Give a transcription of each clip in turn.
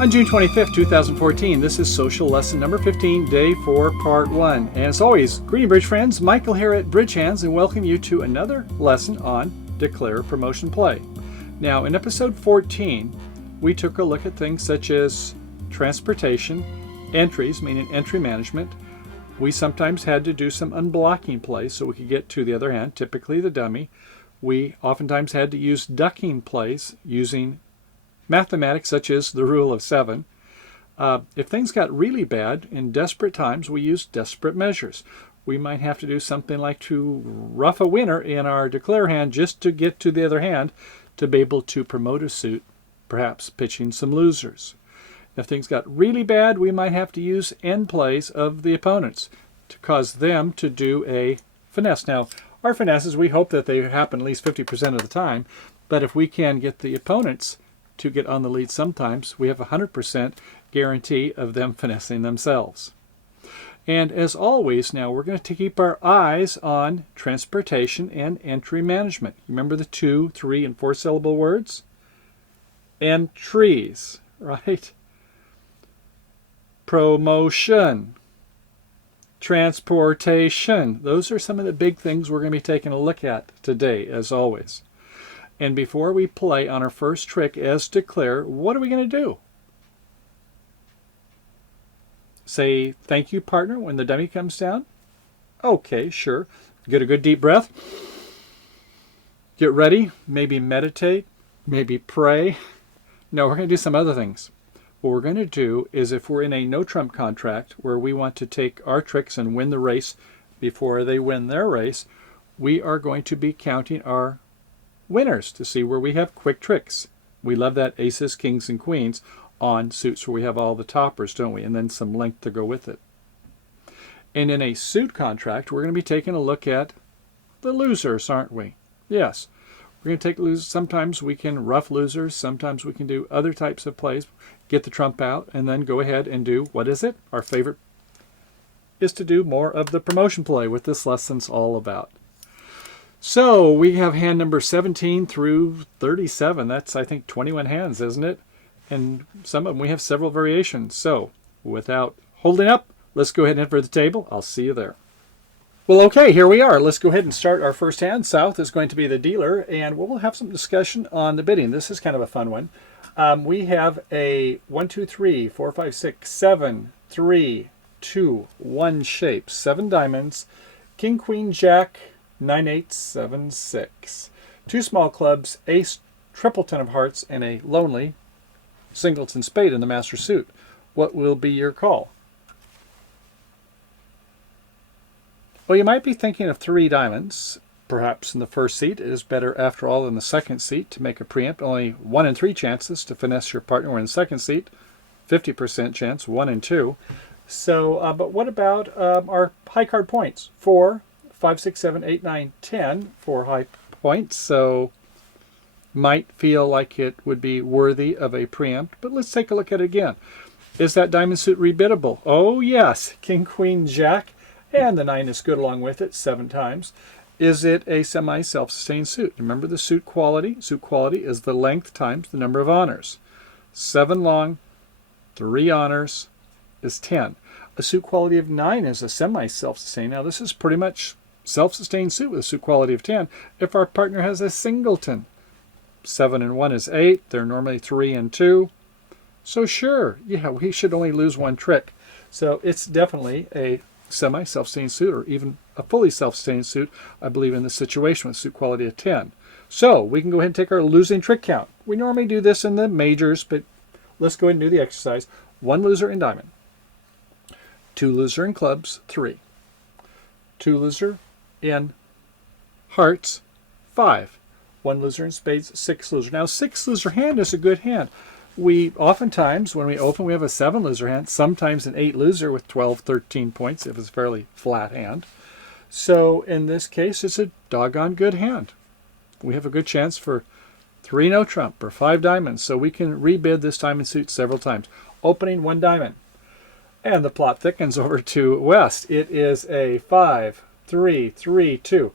On June 25th, 2014, this is social lesson number 15, day 4, part 1. And as always, greeting bridge friends, Michael here at Bridge Hands, and welcome you to another lesson on Declare Promotion Play. Now, in episode 14, we took a look at things such as transportation, entries, meaning entry management. We sometimes had to do some unblocking plays so we could get to the other hand, typically the dummy. We oftentimes had to use ducking plays using mathematics such as the rule of 7. If things got really bad in desperate times, we used desperate measures. We might have to do something like to rough a winner in our declare hand just to get to the other hand to be able to promote a suit, perhaps pitching some losers. If things got really bad, we might have to use end plays of the opponents to cause them to do a finesse. Now, our finesses, we hope that they happen at least 50% of the time, but if we can get the opponents to get on the lead sometimes, we have a 100% guarantee of them finessing themselves. And as always, now we're going to keep our eyes on transportation and entry management. Remember the 2, 3, and 4 syllable words? Entries, right? Promotion, transportation. Those are some of the big things we're going to be taking a look at today, as always. And before we play on our first trick as declare, what are we going to do? Say thank you, partner, when the dummy comes down? Okay, sure. Get a good deep breath. Get ready. Maybe meditate. Maybe pray. No, we're going to do some other things. What we're going to do is if we're in a no-trump contract where we want to take our tricks and win the race before they win their race, we are going to be counting our winners to see where we have quick tricks. We love that aces, kings, and queens on suits where we have all the toppers, don't we? And then some length to go with it. And in a suit contract, we're going to be taking a look at the losers, aren't we? Yes. We're going to take losers. Sometimes we can rough losers. Sometimes we can do other types of plays. Get the trump out and then go ahead and do, what is it? Our favorite is to do more of the promotion play, what this lesson's all about. So we have hand number 17 through 37. That's, I think, 21 hands, isn't it? And some of them, we have several variations. So without holding up, let's go ahead and head for the table. I'll see you there. Well, okay, here we are. Let's go ahead and start our first hand. South is going to be the dealer, and we'll have some discussion on the bidding. This is kind of a fun one. We have a 1, 2, 3, 4, 5, 6, 7, 3, 2, 1 shape, 7 diamonds, king, queen, jack, 9, 8, 7, 6. 2 small clubs, ace, triple 10 of hearts, and a lonely singleton spade in the master suit. What will be your call? Well, you might be thinking of 3 diamonds. Perhaps in the first seat. It is better, after all, in the second seat to make a preempt. Only 1 in 3 chances to finesse your partner. Or in the second seat, 50% chance, 1 in 2. So, but what about our high card points? 4, 5, 6, 7, 8, 9, 10 for high points. So, might feel like it would be worthy of a preempt. But let's take a look at it again. Is that diamond suit rebiddable? Oh, yes. King, queen, jack. And the 9 is good along with it 7 times. Is it a semi-self-sustained suit? Remember the suit quality? Suit quality is the length times the number of honors. 7 long, 3 honors is 10. A suit quality of 9 is a semi-self-sustained. Now this is pretty much self-sustained suit with a suit quality of 10 if our partner has a singleton. 7 and 1 is 8. They're normally 3 and 2. So sure, yeah, we should only lose 1 trick. So it's definitely a semi-self-sustained suit, or even a fully self-sustained suit, I believe, in this situation with suit quality of 10. So we can go ahead and take our losing trick count. We normally do this in the majors, but let's go ahead and do the exercise. 1 loser in diamond, 2 loser in clubs, 3, 2 loser in hearts, 5, 1 loser in spades, 6 loser. Now 6 loser hand is a good hand. We oftentimes, when we open, we have a 7 loser hand, sometimes an 8 loser with 12, 13 points if it's a fairly flat hand. So in this case, it's a doggone good hand. We have a good chance for 3 no trump or 5 diamonds, so we can rebid this diamond suit several times. Opening 1 diamond. And the plot thickens over to West. It is a 5, 3, 3, 2.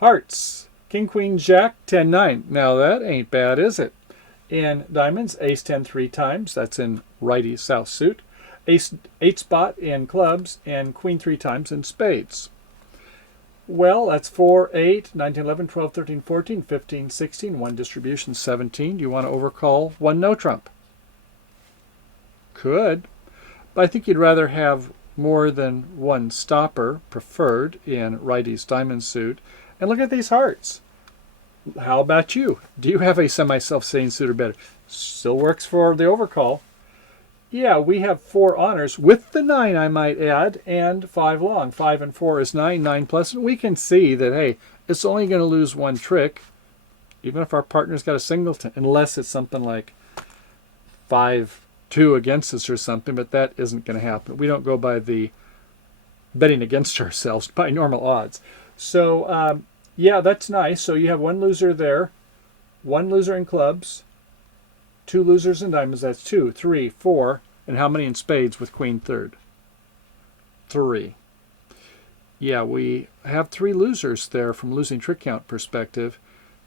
Hearts, King, Queen, Jack, 10, 9. Now that ain't bad, is it? In diamonds, ace 10 3 times. That's in righty south suit, ace 8 spot in clubs, and queen 3 times in spades. Well, that's 4, 8, 9, 10, 11, 12, 13, 14, 15, 16, one distribution, 17. Do you want to overcall one no trump? Could, but I think you'd rather have more than one stopper preferred in righty's diamond suit. And look at these hearts. How about you? Do you have a semi-self-sustaining suit or better? Still works for the overcall. Yeah, we have 4 honors with the 9, I might add, and 5 long. 5 and 4 is 9, 9 plus. And we can see that, hey, it's only going to lose one trick, even if our partner's got a singleton, unless it's something like 5-2 against us or something, but that isn't going to happen. We don't go by the betting against ourselves by normal odds. So, yeah, that's nice. So you have one loser there, one loser in clubs, 2 losers in diamonds. That's 2, 3, 4. And how many in spades with queen third? 3. Yeah, we have 3 losers there from losing trick count perspective.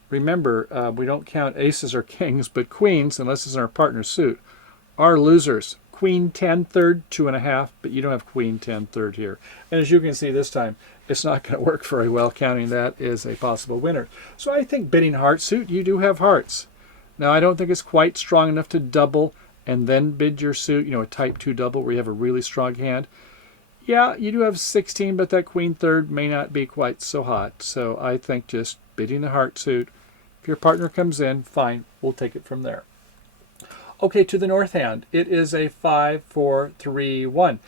Remember, we don't count aces or kings, but queens, unless it's in our partner's suit, are losers. Queen 10 third, 2.5, but you don't have queen 10 third here. And as you can see this time, it's not going to work very well, counting that as a possible winner. So I think bidding heart suit, you do have hearts. Now, I don't think it's quite strong enough to double and then bid your suit, you know, a type 2 double where you have a really strong hand. Yeah, you do have 16, but that queen third may not be quite so hot. So I think just bidding the heart suit. If your partner comes in, fine, we'll take it from there. Okay, to the north hand, it is a 5, 4, 3, 1.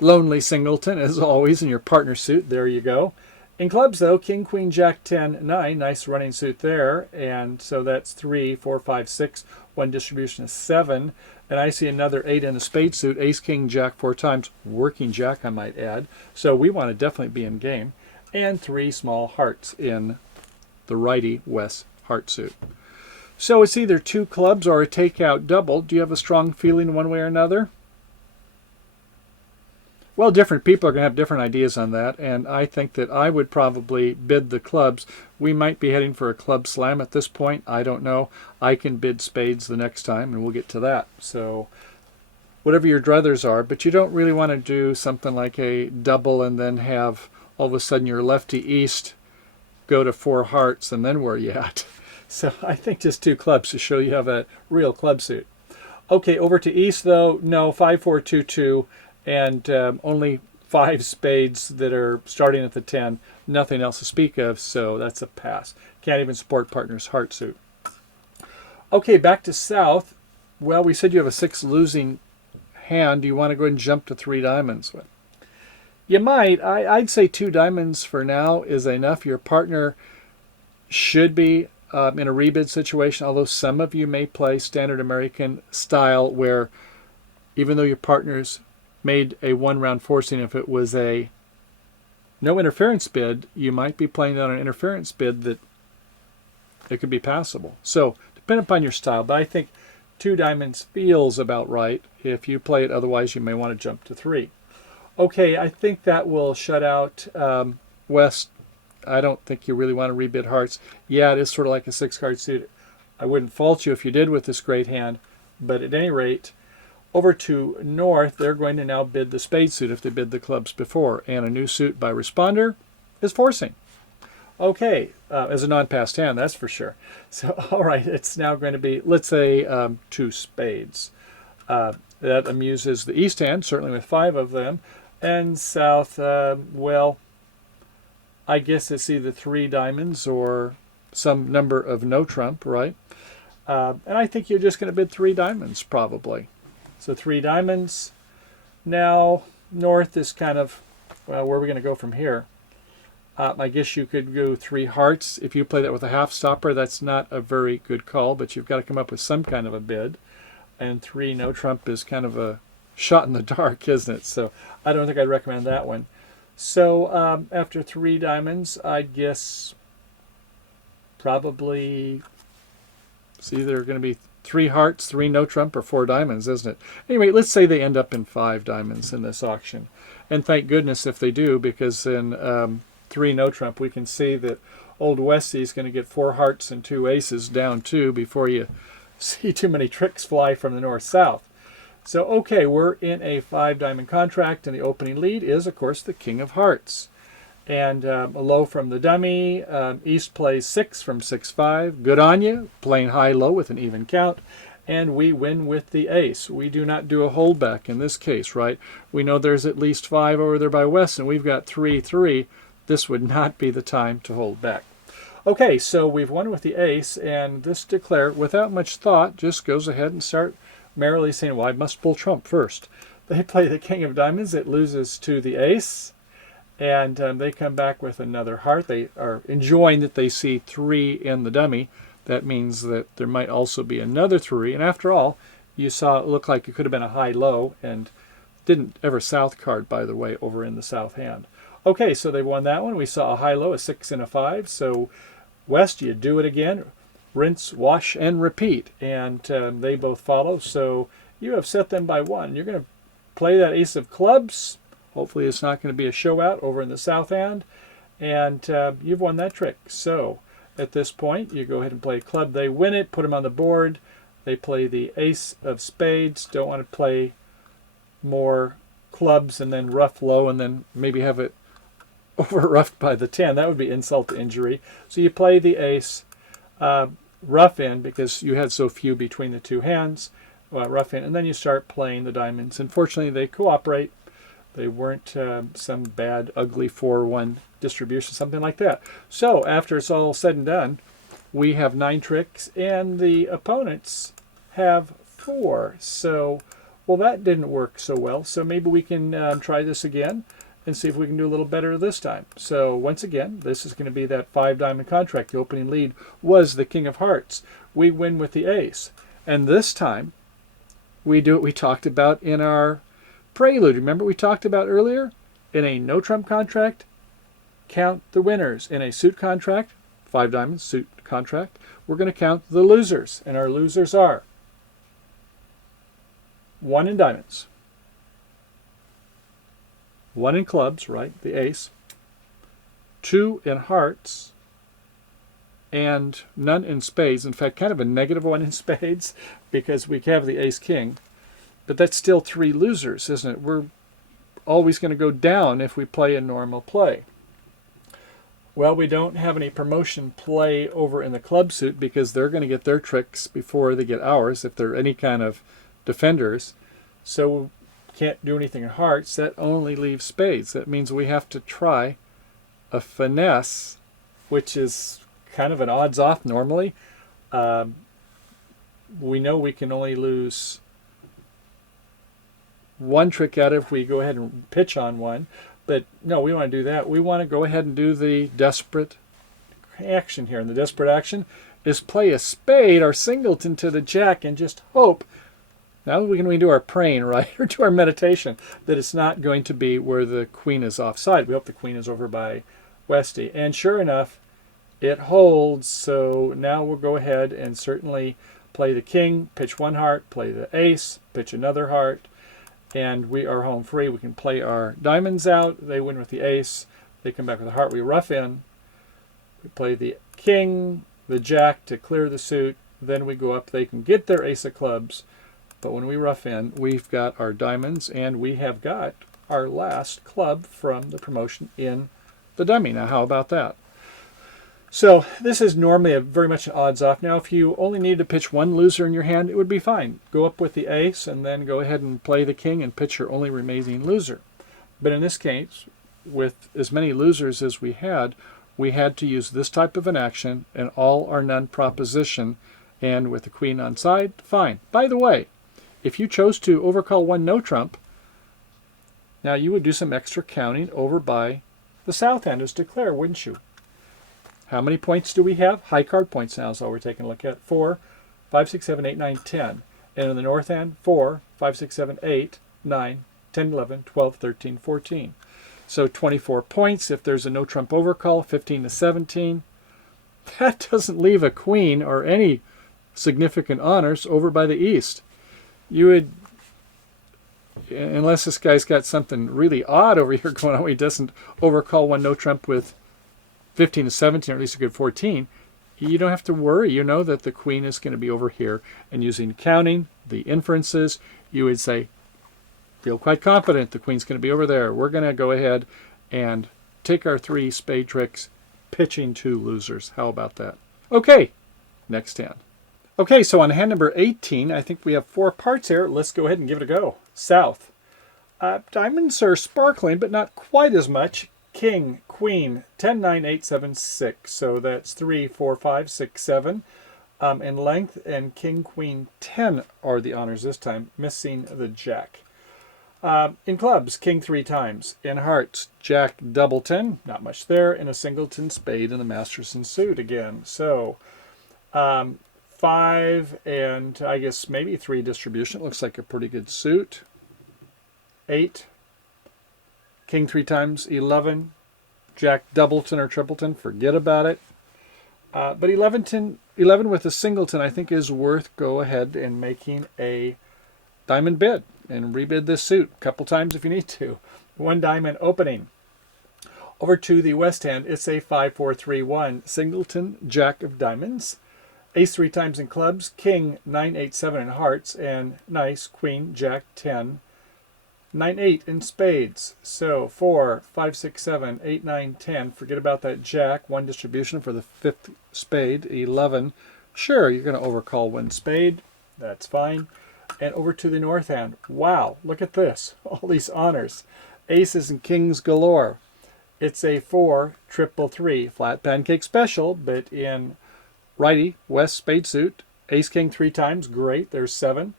Lonely singleton, as always, in your partner suit. There you go. In clubs, though, king, queen, jack, 10, 9. Nice running suit there. And so that's 3, 4, 5, 6. One distribution is 7. And I see another 8 in a spade suit. Ace, king, jack 4 times. Working jack, I might add. So we want to definitely be in game. And 3 small hearts in the righty west heart suit. So it's either 2 clubs or a takeout double. Do you have a strong feeling one way or another? Well, different people are going to have different ideas on that, and I think that I would probably bid the clubs. We might be heading for a club slam at this point. I don't know. I can bid spades the next time, and we'll get to that. So whatever your druthers are, but you don't really want to do something like a double and then have all of a sudden your lefty east go to 4 hearts, and then where are you at? So I think just 2 clubs to show you have a real club suit. Okay, over to east, though. No, 5, 4, 2, 2. And only 5 spades that are starting at the 10. Nothing else to speak of, so that's a pass. Can't even support partner's heart suit. Okay, back to south. Well, we said you have a 6 losing hand. Do you want to go ahead and jump to 3 diamonds? You might. I'd say 2 diamonds for now is enough. Your partner should be in a rebid situation, although some of you may play standard American style where even though your partner's made a 1-round forcing, if it was a no interference bid, you might be playing on an interference bid that it could be passable. So depend upon your style, but I think 2 diamonds feels about right. If you play it otherwise, you may want to jump to 3. Okay, I think that will shut out west. I don't think you really want to rebid hearts. Yeah, it is sort of like a 6-card suit. I wouldn't fault you if you did with this great hand, but at any rate, over to north, they're going to now bid the spade suit if they bid the clubs before. And a new suit by responder is forcing. Okay, as a non-passed hand, that's for sure. So, all right, it's now going to be, let's say, 2 spades. That amuses the east hand, certainly with 5 of them. And south, well, I guess it's either 3 diamonds or some number of no trump, right? And I think you're just going to bid 3 diamonds, probably. So 3 diamonds. Now, north is kind of, well, where are we going to go from here? I guess you could go 3 hearts. If you play that with a half stopper, that's not a very good call, but you've got to come up with some kind of a bid. And 3 no trump is kind of a shot in the dark, isn't it? So I don't think I'd recommend that one. So after 3 diamonds, I guess probably it's either going to be 3 hearts, 3 no trump, or 4 diamonds, isn't it? Anyway, let's say they end up in 5 diamonds in this auction. And thank goodness if they do, because in 3 no trump, we can see that old Westy is going to get 4 hearts and 2 aces down 2 before you see too many tricks fly from the north-south. So, okay, we're in a 5-diamond contract, and the opening lead is, of course, the King of Hearts. And a low from the dummy. East plays 6 from 6-5. Good on you, playing high-low with an even count. And we win with the ace. We do not do a holdback in this case, right? We know there's at least 5 over there by West, and we've got 3-3. This would not be the time to hold back. Okay, so we've won with the ace, and this declare, without much thought, just goes ahead and start merrily saying, well, I must pull trump first. They play the King of Diamonds. It loses to the ace, and they come back with another heart. They are enjoying that they see 3 in the dummy. That means that there might also be another 3. And after all, you saw it looked like it could have been a high-low, and didn't ever south card, by the way, over in the south hand. Okay, so they won that one. We saw a high-low, a 6 and a 5. So West, you do it again. Rinse, wash, and repeat. And they both follow. So you have set them by 1. You're going to play that ace of clubs. Hopefully it's not going to be a show out over in the south hand. And you've won that trick. So at this point, you go ahead and play a club. They win it, put them on the board. They play the ace of spades. Don't want to play more clubs and then rough low and then maybe have it over roughed by the 10. That would be insult to injury. So you play the ace rough in because you had so few between the two hands. Rough in, and then you start playing the diamonds. Unfortunately, they cooperate. They weren't some bad, ugly 4-1 distribution, something like that. So after it's all said and done, we have 9 tricks, and the opponents have 4. So, well, that didn't work so well. So maybe we can try this again and see if we can do a little better this time. So once again, this is going to be that 5-diamond contract. The opening lead was the King of Hearts. We win with the ace. And this time, we do what we talked about in our prelude. Remember we talked about earlier? In a no-trump contract, count the winners. In a suit contract, 5 diamonds suit contract, we're going to count the losers. And our losers are 1 in diamonds, 1 in clubs, right, the ace, 2 in hearts, and none in spades. In fact, kind of a negative 1 in spades because we have the ace-king. But that's still 3 losers, isn't it? We're always going to go down if we play a normal play. Well, we don't have any promotion play over in the club suit because they're going to get their tricks before they get ours if they're any kind of defenders. So we can't do anything in hearts. That only leaves spades. That means we have to try a finesse, which is kind of an odds-off normally. We know we can only lose 1 trick out if we go ahead and pitch on 1. But no, we want to do that. We want to go ahead and do the desperate action here. And the desperate action is play a spade or singleton to the jack and just hope. Now we can do our praying, right, or do our meditation, that it's not going to be where the queen is offside. We hope the queen is over by Westy. And sure enough, it holds. So now we'll go ahead and certainly play the king, pitch 1 heart, play the ace, pitch another heart, and we are home free. We can play our diamonds out. They win with the ace. They come back with a heart. We rough in. We play the king, the jack to clear the suit. Then we go up. They can get their ace of clubs. But when we rough in, we've got our diamonds, and we have got our last club from the promotion in the dummy. Now, how about that? So this is normally very much an odds-off. Now, if you only need to pitch 1 loser in your hand, it would be fine. Go up with the ace and then go ahead and play the king and pitch your only remaining loser. But in this case, with as many losers as we had to use this type of an action, an all or none proposition, and with the queen on side, fine. By the way, if you chose to overcall 1 no trump, now you would do some extra counting over by the south hand as declare, wouldn't you? How many points do we have? High card points now is all we're taking a look at. 4, 5, 6, 7, 8, 9, 10. And in the north hand, 4, 5, 6, 7, 8, 9, 10, 11, 12, 13, 14. So 24 points if there's a no trump overcall, 15 to 17. That doesn't leave a queen or any significant honors over by the east. You would, unless this guy's got something really odd over here going on, he doesn't overcall 1 no trump with 15 to 17, or at least a good 14, you don't have to worry. You know that the queen is going to be over here. And using counting, the inferences, you would say, feel quite confident the queen's going to be over there. We're going to go ahead and take our 3 spade tricks, pitching 2 losers. How about that? Okay, next hand. Okay, so on hand number 18, I think we have 4 parts here. Let's go ahead and give it a go. South. Diamonds are sparkling, but not quite as much. King, queen, 10, 9, 8, 7, 6. So that's 3, 4, 5, 6, 7 in length. And king, queen, 10 are the honors this time, missing the jack. In clubs, king 3 times. In hearts, jack, double 10, not much there. And a singleton, spade, and a masterson suit again. So 5 and I guess maybe 3 distribution. Looks like a pretty good suit. 8, king 3 times, 11, jack, doubleton or tripleton, forget about it. But 11 with a singleton I think is worth go ahead and making a diamond bid and rebid this suit a couple times if you need to. 1 diamond opening. Over to the west hand, it's a 5, 4, 3, 1, singleton, jack of diamonds. Ace 3 times in clubs, king, 9, 8, 7 in hearts, and nice, queen, jack, 10. 9, 8 in spades. So 4, 5, 6, 7, 8, 9, 10. Forget about that jack. 1 distribution for the 5th spade. 11. Sure, you're going to overcall 1 spade. That's fine. And over to the north hand. Wow, look at this. All these honors. Aces and kings galore. It's a 4, triple 3. Flat pancake special, but in righty, west spade suit. Ace, king 3 times. Great, there's 7.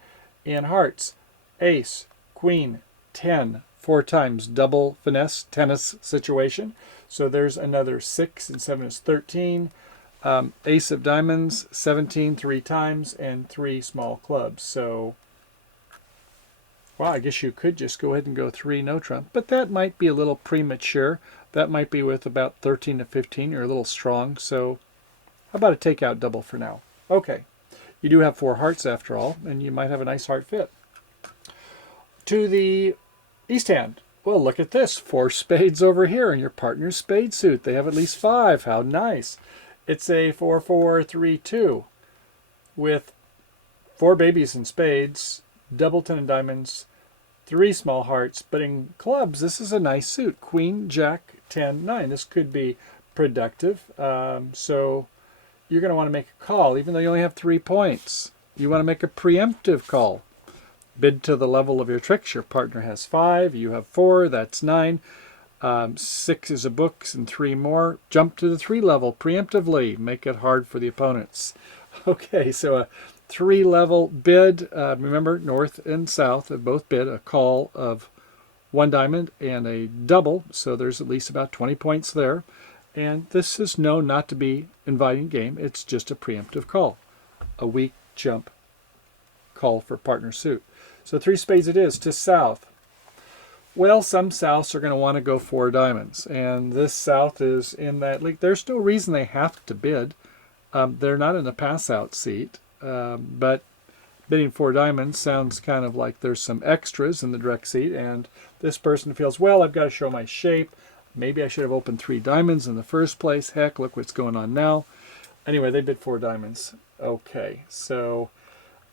In hearts, ace, queen, 10, 4 times, double finesse tennis situation. So there's another 6 and 7 is 13. Ace of diamonds, 17, 3 times, and 3 small clubs. So, well, I guess you could just go ahead and go 3 no trump, but that might be a little premature. That might be with about 13 to 15. You're a little strong. So how about a takeout double for now? Okay. You do have 4 hearts after all, and you might have a nice heart fit. To the east hand. Well, look at this. 4 spades over here in your partner's spade suit. They have at least 5. How nice. It's a 4, 4, 3, 2 with 4 babies in spades, doubleton and diamonds, 3 small hearts. But in clubs, this is a nice suit. Queen, jack, 10, 9. This could be productive. So you're going to want to make a call, even though you only have 3 points. You want to make a preemptive call. Bid to the level of your tricks. Your partner has 5. You have 4. That's 9. 6 is a books and 3 more. Jump to the 3 level preemptively. Make it hard for the opponents. Okay, so a 3 level bid. Remember, north and south have both bid a call of 1 diamond and a double. So there's at least about 20 points there. And this is known not to be inviting game. It's just a preemptive call. A weak jump call for partner suit. So 3 spades it is to south. Well, some souths are going to want to go 4 diamonds. And this south is in that league. There's no reason they have to bid. They're not in the pass-out seat. But bidding 4 diamonds sounds kind of like there's some extras in the direct seat. And this person feels, well, I've got to show my shape. Maybe I should have opened 3 diamonds in the first place. Heck, look what's going on now. Anyway, they bid 4 diamonds. Okay, so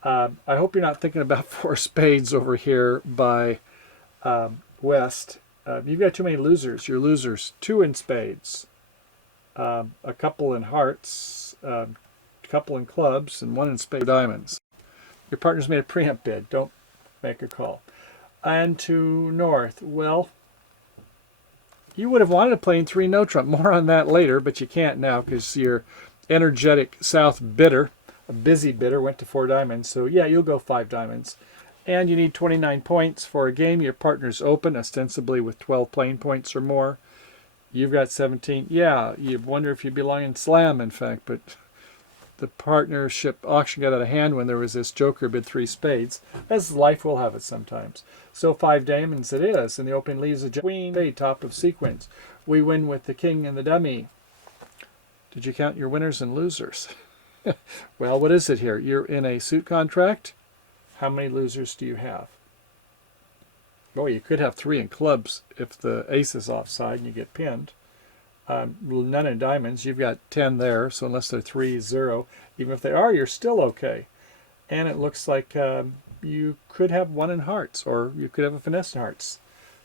I hope you're not thinking about 4 spades over here by west. You've got too many losers. Your losers, 2 in spades, a couple in hearts, a couple in clubs, and 1 in spade diamonds. Your partner's made a preempt bid. Don't make a call. And to north, well, you would have wanted to play in 3 no trump. More on that later, but you can't now because your energetic south bidder, a busy bidder, went to 4 diamonds. So yeah, you'll go 5 diamonds. And you need 29 points for a game. Your partner's open, ostensibly with 12 playing points or more. You've got 17. Yeah, you wonder if you belong in slam, in fact, but the partnership auction got out of hand when there was this joker bid 3 spades, as life will have it sometimes. So 5 diamonds it is, and the opening leaves a queen, a top of sequence. We win with the king and the dummy. Did you count your winners and losers? Well, what is it here? You're in a suit contract. How many losers do you have? Well, you could have 3 in clubs if the ace is offside and you get pinned. none in diamonds. You've got 10 there, so unless they're 3, 0, even if they are, you're still okay. And it looks like you could have 1 in hearts, or you could have a finesse in hearts.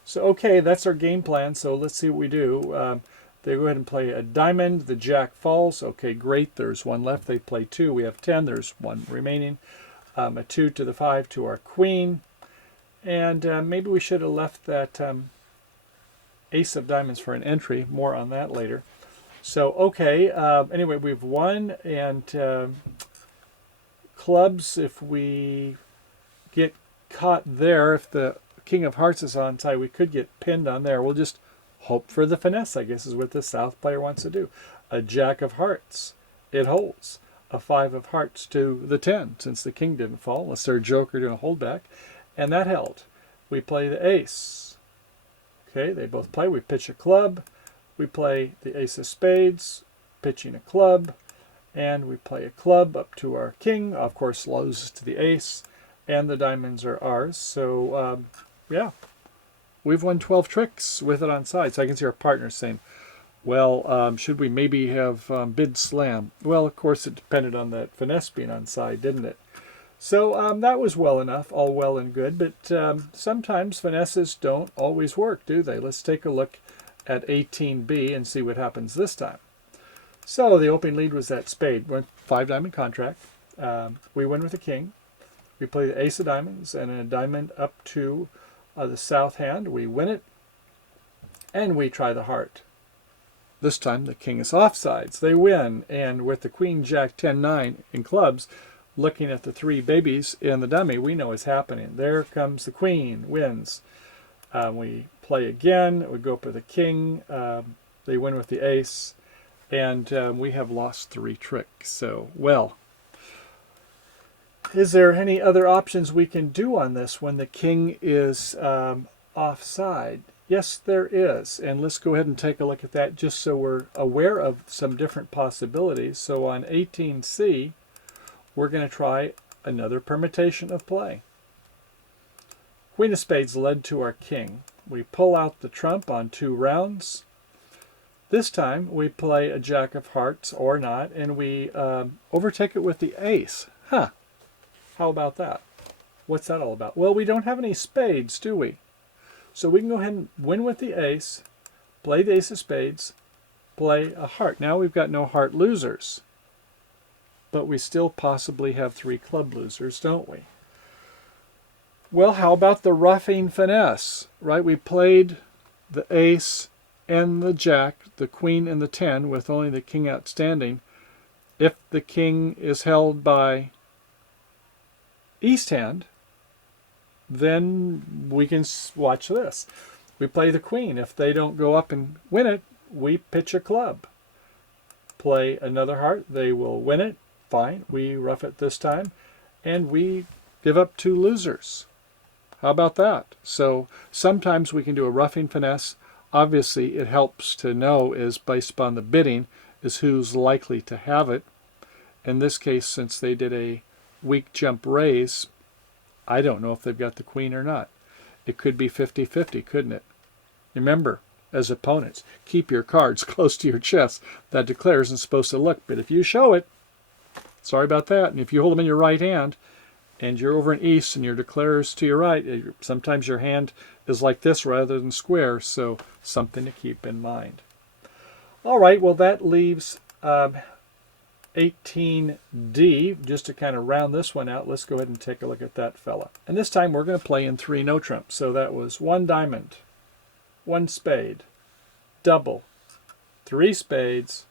So okay, that's our game plan. So let's see what we do. They go ahead and play a diamond. The jack falls. Okay, great. There's 1 left. They play 2. We have 10. There's 1 remaining. A 2 to the 5 to our queen. And maybe we should have left that ace of diamonds for an entry. More on that later. So okay. Anyway, we've won, and clubs, if we get caught there, if the king of hearts is on side, we could get pinned on there. We'll just hope for the finesse, I guess, is what the south player wants to do. A jack of hearts, it holds. A 5 of hearts to the 10, since the king didn't fall, unless they're a joker doing a holdback, and that held. We play the ace. Okay, they both play. We pitch a club. We play the ace of spades, pitching a club, and we play a club up to our king. Of course, loses to the ace, and the diamonds are ours. So, yeah, we've won 12 tricks with it on side. So I can see our partner saying, well, should we maybe have bid slam? Well, of course, it depended on that finesse being on side, didn't it? So that was well enough, all well and good. But sometimes finesses don't always work, do they? Let's take a look at 18B and see what happens this time. So the opening lead was that spade. Went 5 diamond contract. We win with the king. We play the ace of diamonds and a diamond up to the south hand. We win it, and we try the heart. This time the king is offsides. They win, and with the queen, jack, 10, 9 in clubs, looking at the 3 babies in the dummy, we know what's happening. There comes the queen, wins. We play again. We go up with the king. They win with the ace, and we have lost 3 tricks. So, well, is there any other options we can do on this when the king is offside? Yes, there is. And let's go ahead and take a look at that just so we're aware of some different possibilities. So on 18C, we're going to try another permutation of play. Queen of spades led to our king. We pull out the trump on 2 rounds. This time we play a jack of hearts or not, and we overtake it with the ace. Huh. How about that? What's that all about? Well, we don't have any spades, do we? So we can go ahead and win with the ace, play the ace of spades, play a heart. Now we've got no heart losers, but we still possibly have 3 club losers, don't we? Well, how about the roughing finesse, right? We played the ace and the jack, the queen and the 10, with only the king outstanding. If the king is held by east hand, then we can watch this. We play the queen. If they don't go up and win it, we pitch a club. Play another heart. They will win it. Fine. We rough it this time, and we give up 2 losers. How about that? So sometimes we can do a roughing finesse. Obviously, it helps to know is based upon the bidding is who's likely to have it. In this case, since they did a weak jump raise, I don't know if they've got the queen or not. It could be 50-50, couldn't it? Remember, as opponents, keep your cards close to your chest. That declare isn't supposed to look, but if you show it, sorry about that. And if you hold them in your right hand, and you're over in east and your declare's to your right, sometimes your hand is like this rather than square, so something to keep in mind. All right, well, that leaves 18D. Just to kind of round this one out, let's go ahead and take a look at that fella. And this time we're going to play in 3 no trump. So that was 1 diamond, 1 spade, double, 3 spades.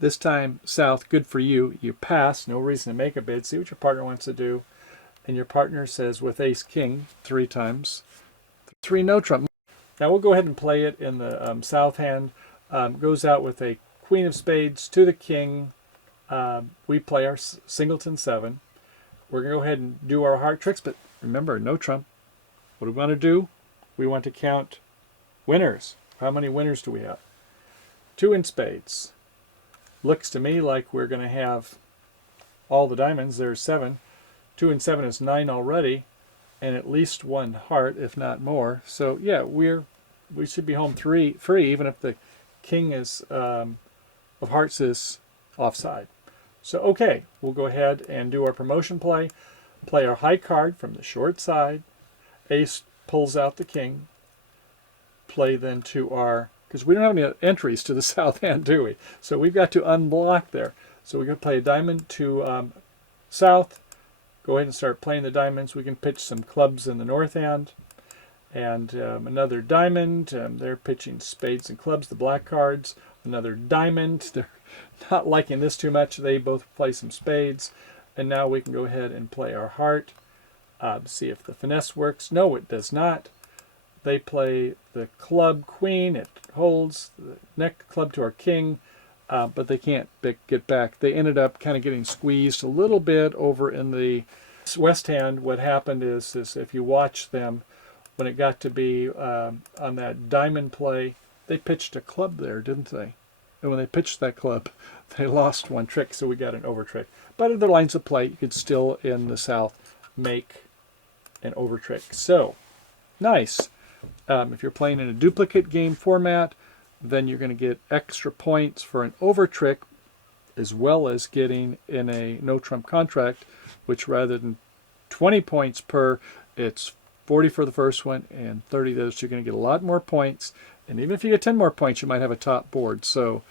This time, south, good for you. You pass, no reason to make a bid. See what your partner wants to do. And your partner says with ace king 3 times, 3 no trump. Now we'll go ahead and play it in the south hand. Goes out with a queen of spades to the king. We play our singleton 7. We're going to go ahead and do our heart tricks, but remember, no trump. What do we want to do? We want to count winners. How many winners do we have? 2 in spades. Looks to me like we're going to have all the diamonds. There's 7. 2 and 7 is 9 already, and at least 1 heart, if not more. So yeah, we should be home free, even if the king is of hearts is offside. So okay, we'll go ahead and do our promotion play. Play our high card from the short side. Ace pulls out the king. Play then to our, because we don't have any entries to the south hand, do we? So we've got to unblock there. So we're going to play a diamond to south. Go ahead and start playing the diamonds. We can pitch some clubs in the north hand. And another diamond. They're pitching spades and clubs, the black cards. Another diamond. They're not liking this too much. They both play some spades. And now we can go ahead and play our heart. See if the finesse works. No, it does not. They play the club queen. It holds the neck club to our king. But they can't get back. They ended up kind of getting squeezed a little bit over in the west hand. What happened is if you watch them, when it got to be on that diamond play, they pitched a club there, didn't they? And when they pitched that club, they lost one trick, so we got an over trick. But other lines of play, you could still, in the south, make an over trick. So, nice. If you're playing in a duplicate game format, then you're going to get extra points for an over trick, as well as getting in a no trump contract, which rather than 20 points per, it's 40 for the first one and 30 those. You're going to get a lot more points. And even if you get 10 more points, you might have a top board. So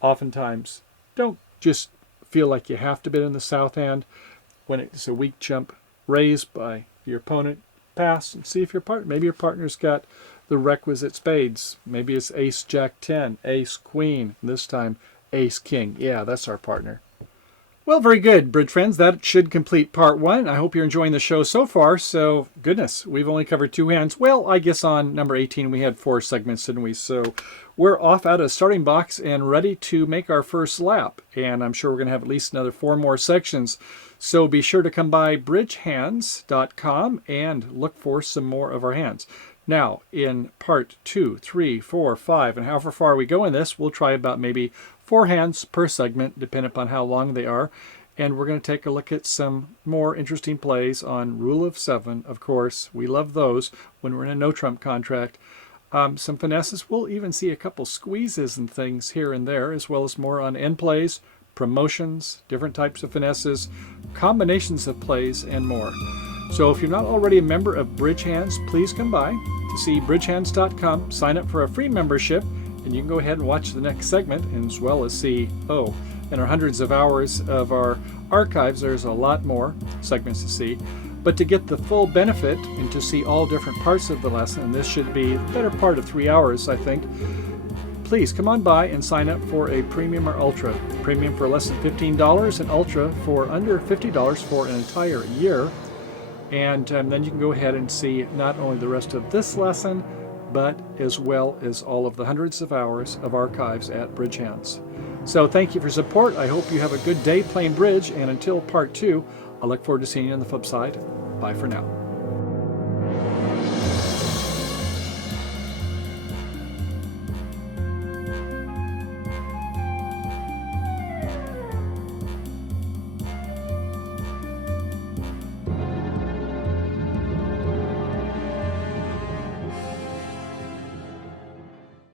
oftentimes, don't just feel like you have to bet in the south hand. When it's a weak jump, raise by your opponent, pass, and see if maybe your partner's got the requisite spades. Maybe it's ace, jack, 10, ace, queen, and this time ace, king. Yeah, that's our partner. Well, very good, bridge friends. That should complete part one. I hope you're enjoying the show so far. So, goodness, we've only covered 2 hands. Well, I guess on number 18 we had 4 segments, didn't we? So we're off out of the starting box and ready to make our first lap. And I'm sure we're going to have at least another 4 more sections. So be sure to come by bridgehands.com and look for some more of our hands. Now, in part 2, 3, 4, 5, and however far we go in this, we'll try about maybe 4 hands per segment, depending upon how long they are. And we're going to take a look at some more interesting plays on Rule of 7. Of course, we love those when we're in a no-trump contract. Some finesses. We'll even see a couple squeezes and things here and there, as well as more on end plays, promotions, different types of finesses, combinations of plays, and more. So if you're not already a member of Bridge Hands, please come by to see bridgehands.com, sign up for a free membership, and you can go ahead and watch the next segment, as well as see, in our hundreds of hours of our archives, there's a lot more segments to see. But to get the full benefit and to see all different parts of the lesson, and this should be the better part of 3 hours, I think, please come on by and sign up for a Premium or Ultra. Premium for less than $15 and Ultra for under $50 for an entire year. And then you can go ahead and see not only the rest of this lesson, but as well as all of the hundreds of hours of archives at Bridge Hands. So thank you for support. I hope you have a good day playing bridge, and until part 2, I look forward to seeing you on the flip side. Bye for now.